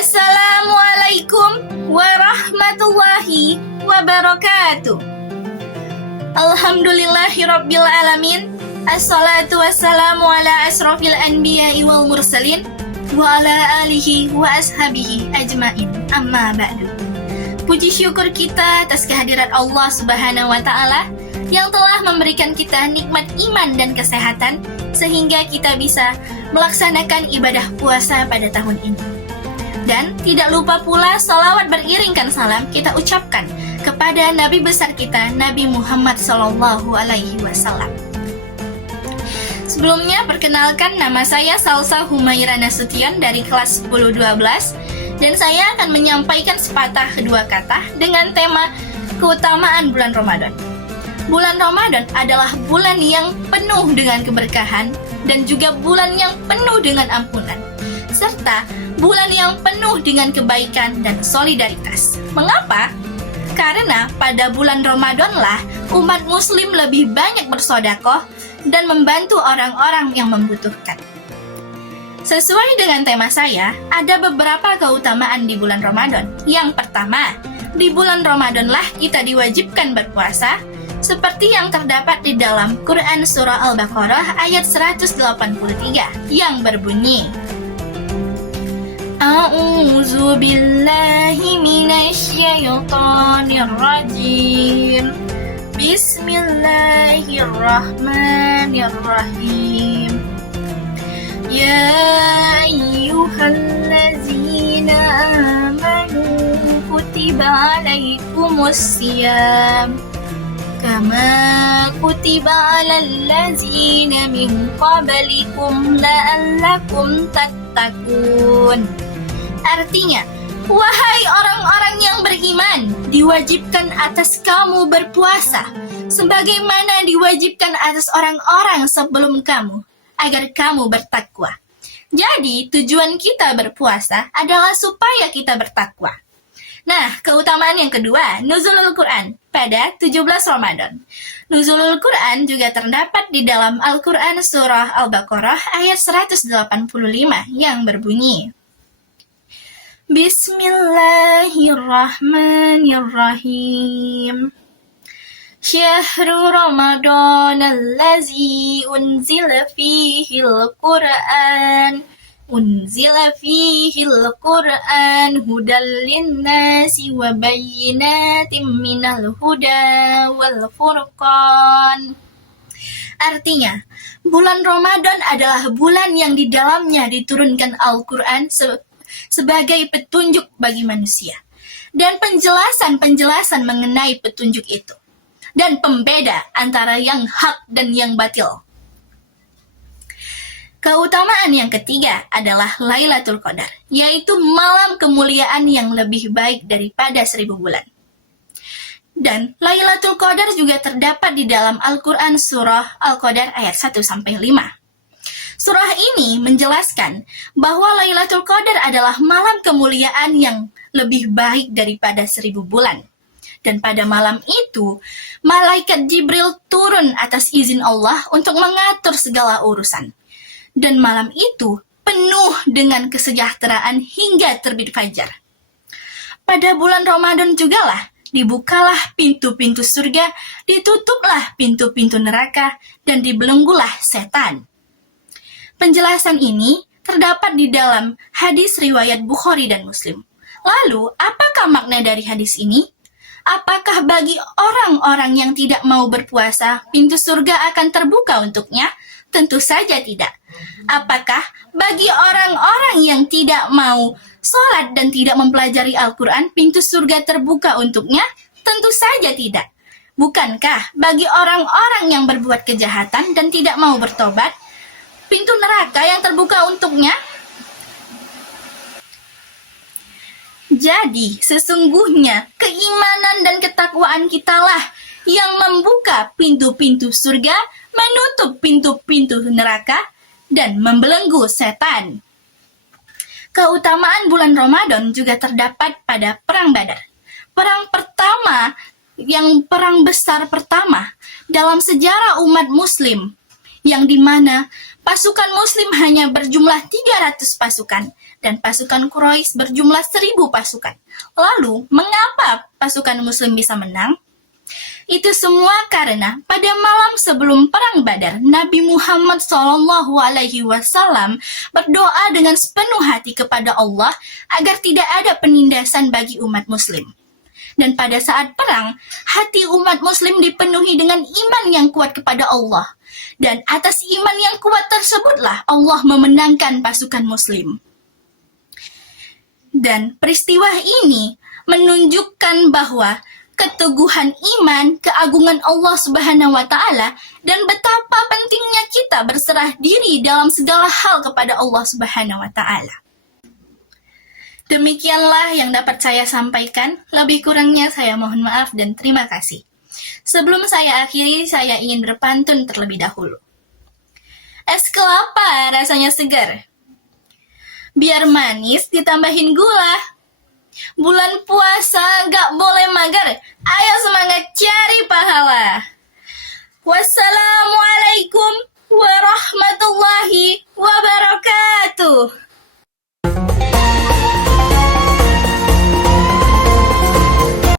Assalamualaikum warahmatullahi wabarakatuh. Alhamdulillahirabbil alamin. Assalatu wassalamu ala asrofil anbiya'i wal mursalin wa ala alihi wa ashabihi ajmain. Amma ba'du. Puji syukur kita atas kehadirat Allah Subhanahu wa taala yang telah memberikan kita nikmat iman dan kesehatan sehingga kita bisa melaksanakan ibadah puasa pada tahun ini. Dan tidak lupa pula salawat beriringkan salam kita ucapkan kepada Nabi besar kita, Nabi Muhammad SAW. Sebelumnya, perkenalkan nama saya Salsa Humaira Nasution dari kelas 10-12 dan saya akan menyampaikan sepatah dua kata dengan tema keutamaan bulan Ramadan. Bulan Ramadan adalah bulan yang penuh dengan keberkahan dan juga bulan yang penuh dengan ampunan, serta bulan yang penuh dengan kebaikan dan solidaritas. Mengapa? Karena pada bulan Ramadanlah umat muslim lebih banyak bersedekah dan membantu orang-orang yang membutuhkan. Sesuai dengan tema saya, ada beberapa keutamaan di bulan Ramadan. Yang pertama, di bulan Ramadanlah kita diwajibkan berpuasa, seperti yang terdapat di dalam Quran Surah Al-Baqarah ayat 183 yang berbunyi, A'udzu billahi minasyaitonir rajim. Bismillahirrahmanirrahim. Ya ayyuhallazina amanu kutiba alaikumusiyam kama kutiba alal ladzina min qablikum la'allakum tattaqun. Artinya, wahai orang-orang yang beriman, diwajibkan atas kamu berpuasa sebagaimana diwajibkan atas orang-orang sebelum kamu agar kamu bertakwa. Jadi, tujuan kita berpuasa adalah supaya kita bertakwa. Nah, keutamaan yang kedua, Nuzulul Quran pada 17 Ramadan. Nuzulul Quran juga terdapat di dalam Al-Quran Surah Al-Baqarah ayat 185 yang berbunyi, Bismillahirrahmanirrahim. Syahrul Ramadan allazi unzila fihil Qur'an hudal linnasi wa bayyinatin minal huda wal furqan. Artinya, bulan Ramadan adalah bulan yang di dalamnya diturunkan Al-Quran sebagai petunjuk bagi manusia dan penjelasan-penjelasan mengenai petunjuk itu dan pembeda antara yang hak dan yang batil. Keutamaan yang ketiga adalah Lailatul Qadar, yaitu malam kemuliaan yang lebih baik daripada 1000 bulan. Dan Lailatul Qadar juga terdapat di dalam Al-Quran Surah Al-Qadar ayat 1-5. Surah ini menjelaskan bahwa Lailatul Qadar adalah malam kemuliaan yang lebih baik daripada 1000 bulan. Dan pada malam itu, malaikat Jibril turun atas izin Allah untuk mengatur segala urusan. Dan malam itu penuh dengan kesejahteraan hingga terbit fajar. Pada bulan Ramadan jugalah dibukalah pintu-pintu surga, ditutuplah pintu-pintu neraka, dan dibelenggulah setan. Penjelasan ini terdapat di dalam hadis riwayat Bukhari dan Muslim. Lalu, apakah makna dari hadis ini? Apakah bagi orang-orang yang tidak mau berpuasa, pintu surga akan terbuka untuknya? Tentu saja tidak. Apakah bagi orang-orang yang tidak mau sholat dan tidak mempelajari Al-Quran, pintu surga terbuka untuknya? Tentu saja tidak. Bukankah bagi orang-orang yang berbuat kejahatan dan tidak mau bertobat, pintu neraka yang terbuka untuknya? Jadi, sesungguhnya keimanan dan ketakwaan kitalah yang membuka pintu-pintu surga, menutup pintu-pintu neraka, dan membelenggu setan. Keutamaan bulan Ramadan juga terdapat pada Perang Badar. Perang besar pertama dalam sejarah umat muslim yang dimana pasukan Muslim hanya berjumlah 300 pasukan dan pasukan Quraisy berjumlah 1.000 pasukan. Lalu, mengapa pasukan Muslim bisa menang? Itu semua karena pada malam sebelum perang Badar, Nabi Muhammad SAW berdoa dengan sepenuh hati kepada Allah agar tidak ada penindasan bagi umat Muslim. Dan pada saat perang, hati umat Muslim dipenuhi dengan iman yang kuat kepada Allah. Dan atas iman yang kuat tersebutlah Allah memenangkan pasukan Muslim. Dan peristiwa ini menunjukkan bahwa keteguhan iman, keagungan Allah Subhanahu wa Ta'ala, dan betapa pentingnya kita berserah diri dalam segala hal kepada Allah Subhanahu wa Ta'ala. Demikianlah yang dapat saya sampaikan. Lebih kurangnya saya mohon maaf dan terima kasih. Sebelum saya akhiri, saya ingin berpantun terlebih dahulu. Es kelapa rasanya segar, biar manis ditambahin gula. Bulan puasa gak boleh mager, ayo semangat cari pahala. Wassalamualaikum